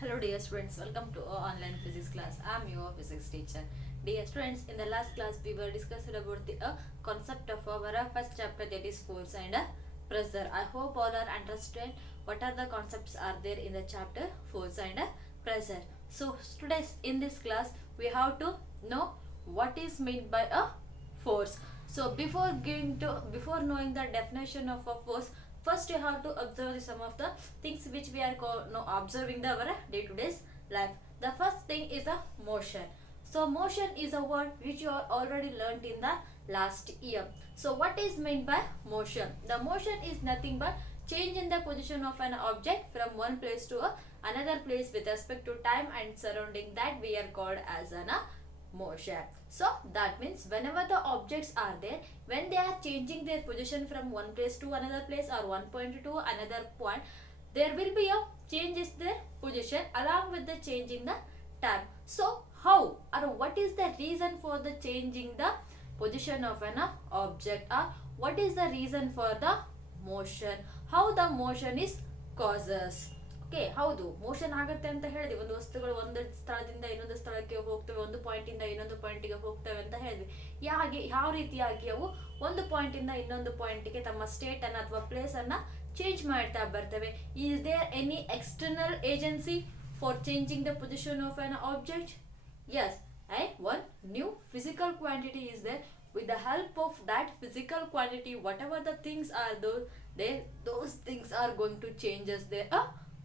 Hello dear students, welcome to our online physics class. I am your physics teacher. Dear students, in the last class we were discussing about the concept of our first chapter, that is force and pressure. I hope all are understand what are the concepts are there in the chapter force and pressure. So students, in this class we have to know what is meant by a force. So before knowing the definition of a force, first you have to observe some of the things which we are observing our day-to-day life. The first thing is the motion. So motion is a word which you are already learnt in the last year. So what is meant by motion? The motion is nothing but change in the position of an object from one place to another place with respect to time and surrounding, that we are called as an motion. So that means whenever the objects are there, when they are changing their position from one place to another place or one point to another point, there will be a change in their position along with the change in the time. So how or what is the reason for the changing the position of an object, or what is the reason for the motion, how the motion is causes. Okay, ಹೌದು, motion ಆಗುತ್ತೆ ಅಂತ ಹೇಳಿದ್ವಿ. ಒಂದು ವಸ್ತುಗಳು ಒಂದು ಸ್ಥಳದಿಂದ ಇನ್ನೊಂದು ಸ್ಥಳಕ್ಕೆ ಹೋಗ್ತವೆ, ಒಂದು ಪಾಯಿಂಟ್ ಇಂದ ಇನ್ನೊಂದು ಪಾಯಿಂಟ್ಗೆ ಹೋಗ್ತವೆ ಅಂತ ಹೇಳಿದ್ವಿ. ಯಾವ ರೀತಿಯಾಗಿ ಅವು ಒಂದು ಪಾಯಿಂಟ್ ಇಂದ ಇನ್ನೊಂದು ಪಾಯಿಂಟ್ಗೆ ತಮ್ಮ ಸ್ಟೇಟ್ ಅನ್ನ ಅಥವಾ ಪ್ಲೇಸ್ ಅನ್ನ ಚೇಂಜ್ ಮಾಡ್ತಾ ಬರ್ತವೆ. Is there any external agency for changing the position of an object? Yes, one new physical quantity is there. With the help of that physical quantity, whatever the things are those things are going to change their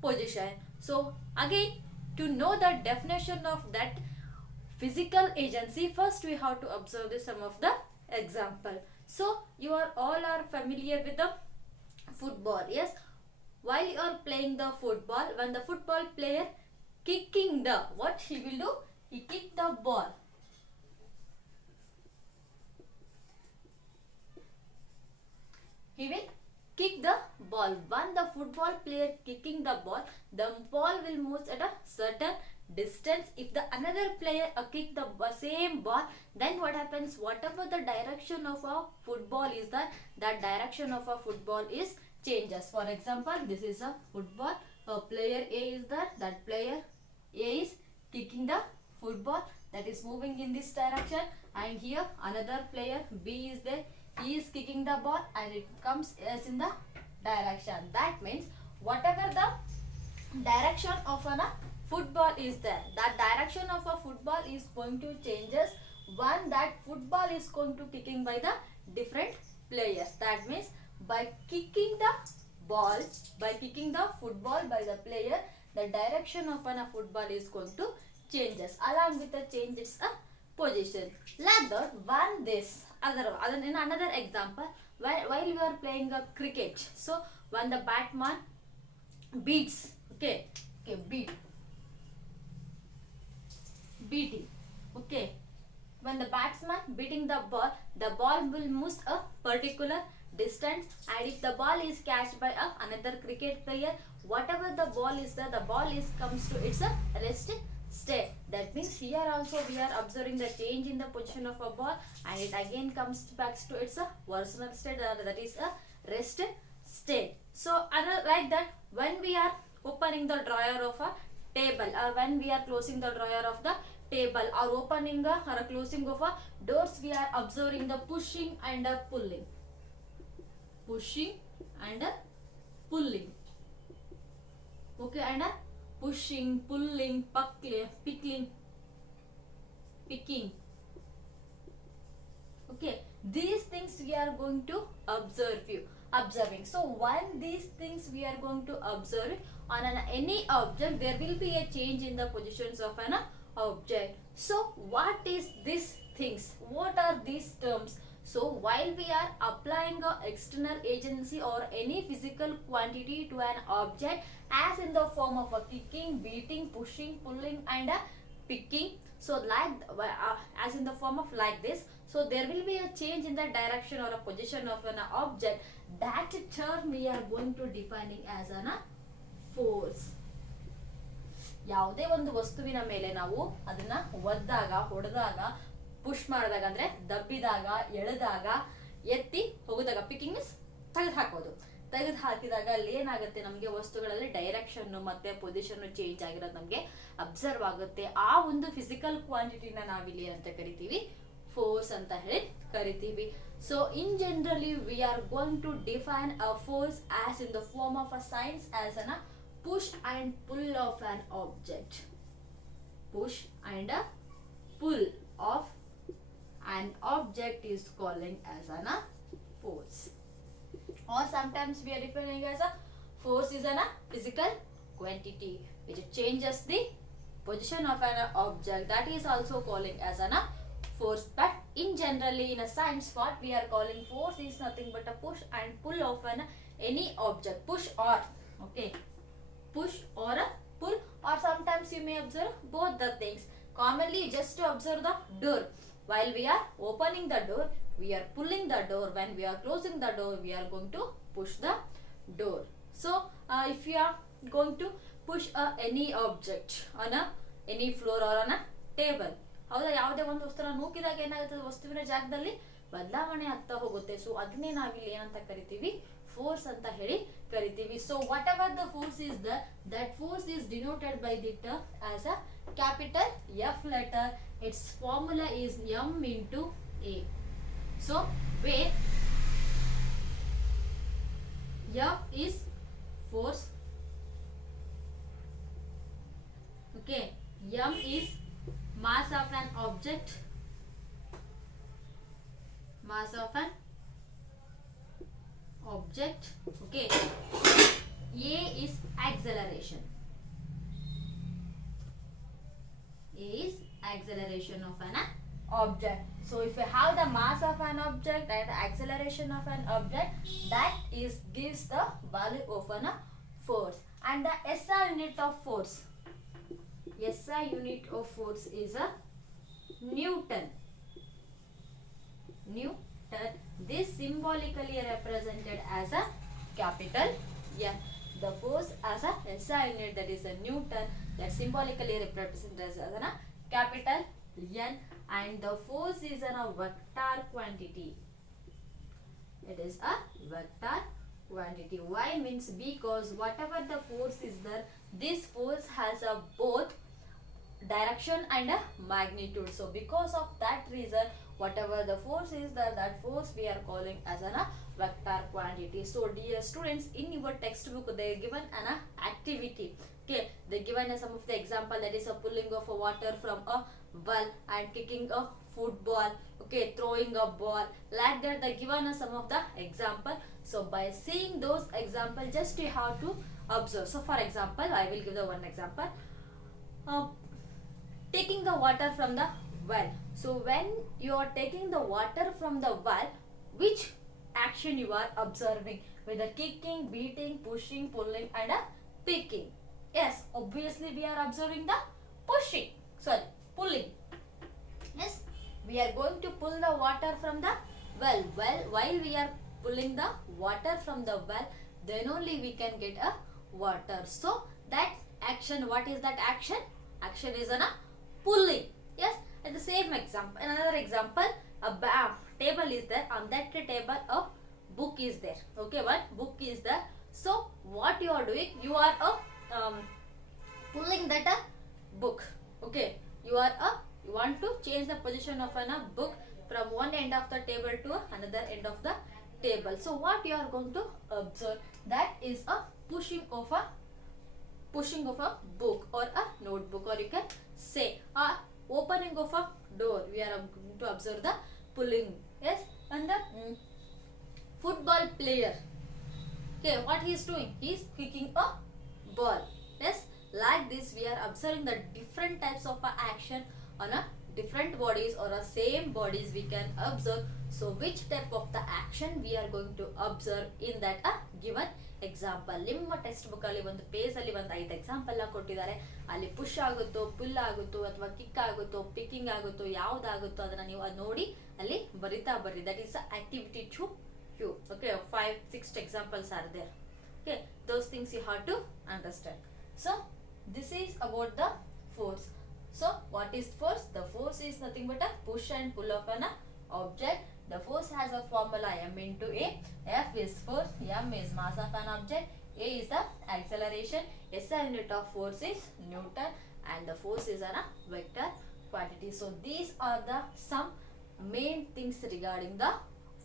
position. So again, to know the definition of that physical agency, first we have to observe some of the example. So you are all are familiar with the football. Yes, while you are playing the football, when the football player kicking the, what he will do, he kick the ball. He will kick the ball. When the football player kicking the ball will move at a certain distance. If the another player kick the same ball, then what happens? Whatever the direction of a football is that direction of a football is changes. For example, this is a football. Player A is there. That player A is kicking the football, that is moving in this direction, and here another player B is there. He is kicking the ball and it comes as in the direction. That means whatever the direction of a football is there, that direction of a football is going to changes when that football is going to kicking by the different players. That means by kicking the ball, by kicking the football by the player, the direction of a football is going to changes along with the changes position. Like that, when this in another example, while you are playing a cricket, so when the batsman beats, beating, when the batsman beating the ball will move a particular distance, and if the ball is catched by another cricket player, whatever the ball is there, the ball is comes to its rest state. That means here also we are observing the change in the position of a ball, and it again comes back to its original state, that is a rest state. So like that, when we are opening the drawer of a table, or when we are closing the drawer of the table, or opening or closing of a doors, we are observing the pushing and pulling, and pulling. And pushing, pulling, picking. These things we are going to observing. So when these things we are going to observe on any object, there will be a change in the positions of an object. So what is these things? What are these terms? So while we are applying a external agency or any physical quantity to an object, as in the form of a kicking, beating, pushing, pulling, and picking, so like as in the form of like this, so there will be a change in the direction or a position of an object. That term we are going to defining as an force. ಯಾವುದೇ ಒಂದು ವಸ್ತುವಿನ ಮೇಲೆ ನಾವು ಅದನ್ನ ಒದ್ದಾಗ, ಹೊಡೆದಾಗ, push ಮಾಡಿದಾಗ ಅಂದ್ರೆ ದಬ್ಬಿದಾಗ, ಎಳೆದಾಗ, ಎತ್ತಿ ಹೋಗಿದಾಗ, ಪಿಕಿಂಗ್ ಮೀನ್ಸ್ ತೆಗೆದು ಹಾಕೋದು, ತೆಗೆದು ಹಾಕಿದಾಗ ಅಲ್ಲಿ ಏನಾಗುತ್ತೆ, ನಮಗೆ ವಸ್ತುಗಳಲ್ಲಿ ಡೈರೆಕ್ಷನ್ ಮತ್ತೆ ಪೊಸಿಷನ್ ಚೇಂಜ್ ಆಗಿರೋದು ನಮಗೆ ಅಬ್ಸರ್ವ್ ಆಗುತ್ತೆ. ಆ ಒಂದು ಫಿಸಿಕಲ್ ಕ್ವಾಂಟಿಟಿನ ನಾವಿಲ್ಲಿ ಅಂತ ಕರಿತೀವಿ ಫೋರ್ಸ್ ಅಂತ ಹೇಳಿ ಕರಿತೀವಿ. So in generally we are going to define a force as in the form of a science as an push and pull of an object. Push and a pull of an object is calling as an force. Or sometimes we are defining as a force is an physical quantity which changes the position of an object. That is also calling as an force. But in generally in a science, what we are calling force is nothing but a push and pull of an any object. Push or okay. Push or a pull, or sometimes you may observe both the things. Commonly just to observe the door. While we are opening the door, we are pulling the door. When we are closing the door, we are going to push the door. So if you are going to push any object on any floor or on a table, ಹೌದಾ, ಯಾವುದೇ ಒಂದು ವಸ್ತುನ ನೂಕಿದಾಗ ಏನಾಗುತ್ತೆ, ವಸ್ತುವಿನ ಜಾಗದಲ್ಲಿ ಬದಲಾವಣೆ ಆಗ್ತಾ ಹೋಗುತ್ತೆ. ಸೊ ಅದನ್ನೇ ನಾವಿಲ್ಲಿ ಏನಂತ ಕರಿತೀವಿ, ಫೋರ್ಸ್ ಅಂತ ಹೇಳಿ ಕರಿತೀವಿ. So whatever the force is that force is denoted by the term as a capital F letter. Its formula is M into A. So where F is force, okay, m is mass of an object, mass of an object, okay. A is acceleration, A is acceleration of an object. So if you have the mass of an object and the acceleration of an object, that is gives the value of an force. And the SI unit of force, SI unit of force is a Newton. Newton. This symbolically represented as a capital N. The force as a SI unit, that is a Newton, that symbolically represented as a capital N. And the force is a vector quantity. It is a vector quantity. Why means because whatever the force is there, this force has a both direction and a magnitude. So because of that reason, whatever the force is there, that force we are calling as a vector quantity. So dear students, in your textbook they are given an activity. Okay, they given some of the example, that is a pulling of a water from a well and kicking a football, okay, throwing a ball, like that they given us some of the example. So by seeing those example, just you have to observe. So for example, I will give the one example, taking the water from the well. So when you are taking the water from the well, which action you are observing, whether kicking, beating, pushing, pulling and picking? Yes, obviously we are observing the pushing, sorry, pulling. Yes, we are going to pull the water from the well. While we are pulling the water from the well, then only we can get a water. So that action, what is that action? Action is a pulling. Yes, and the same example, another example, a table is there, on that table a book is there, okay, one book is there. So what you are doing, you are pulling that book, okay, you want to change the position of a book from one end of the table to another end of the table. So what you are going to observe, that is a pushing of a book or a notebook, or you can say a opening of a door, we are going to observe the pulling. Yes, and the football player, okay, what he is doing, he is kicking a ball. Yes, like this we are observing the different types of action on a different bodies or a same bodies we can observe. So which type of the action we are going to observe in that given example. ನಿಮ್ಮ text book ಅಲ್ಲಿ ಒಂದು page ಅಲ್ಲಿ ಒಂದು 5 example ಕೊಟ್ಟಿದ್ದಾರೆ. ಅಲ್ಲಿ push ಆಗುತ್ತೋ, full ಆಗುತ್ತೋ, ಅಥವಾ ಕಿಕ್ ಆಗುತ್ತೋ, ಪಿಕ್ಕಿಂಗ್ ಆಗುತ್ತೋ, ಯಾವ್ದಾಗುತ್ತೋ ಅದನ್ನ ನೀವು ನೋಡಿ ಅಲ್ಲಿ ಬರಿತಾ ಬರ್ರಿ. That is activity to you. Okay, 5-6 examples are there. Okay, those things you have to understand. So this is about the force. So what is force? The force is nothing but a push and pull of an object. The force has a formula M into A. F is force, M is mass of an object, A is the acceleration, SI unit of force is Newton, and the force is a vector quantity. So these are the some main things regarding the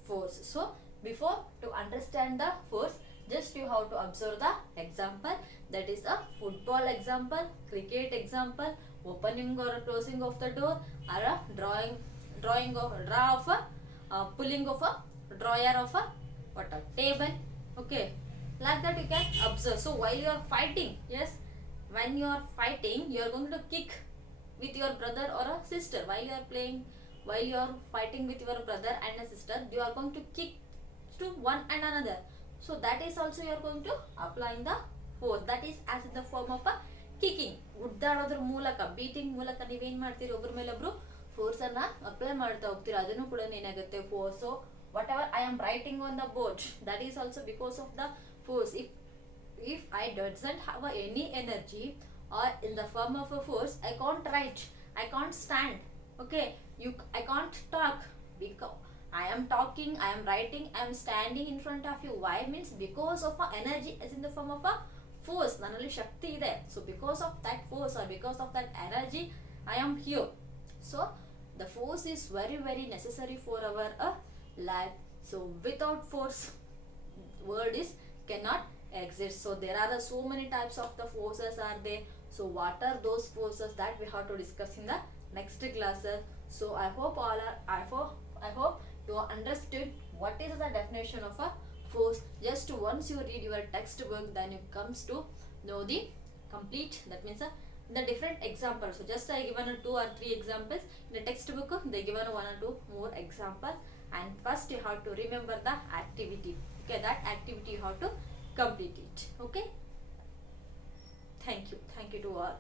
force. So before to understand the force, just you have to observe the example, that is a football example, cricket example, opening or closing of the door, or a drawing of draw of a pulling of a drawer of a what a table. Okay, like that you can observe. So while you are fighting, yes, when you are fighting, you are going to kick with your brother or a sister. While you are playing, while you are fighting with your brother and a sister, you are going to kick to one and another. So that is also you are going to applying the force, that is as in the form of a kicking. ಉದ್ದಾಡೋದ್ರ ಮೂಲಕ, beating ಮೂಲಕ ನೀವೇನ್ ಮಾಡ್ತೀರಿ, ಒಬ್ಬರ ಮೇಲೆ ಒಬ್ರು force ಅನ್ನ apply ಮಾಡ್ತಾ ಹೋಗ್ತೀರಾ, ಅದನ್ನು ಕೂಡ ಏನಾಗುತ್ತೆ force. So what ever I am writing on the board, that is also because of the force. If I doesn't have any energy or in the form of a force, I can't write, I can't stand. Okay, I can't talk, because I am talking, I am writing, I am standing in front of you. Why means because of a energy is in the form of a force. Nanalli shakti ide, so because of that force or because of that energy I am here. So the force is very very necessary for our life. So without force, world is cannot exist. So there are so many types of the forces are there. So what are those forces, that we have to discuss in the next classes. So I hope I hope you understood what is the definition of a force. Just once you read your textbook, then it comes to know the complete, that means the different examples. So just I given 2 or 3 examples in the textbook, they given 1 or 2 more examples. And first you have to remember the activity. Okay, that activity you have to complete it. Okay, thank you to all.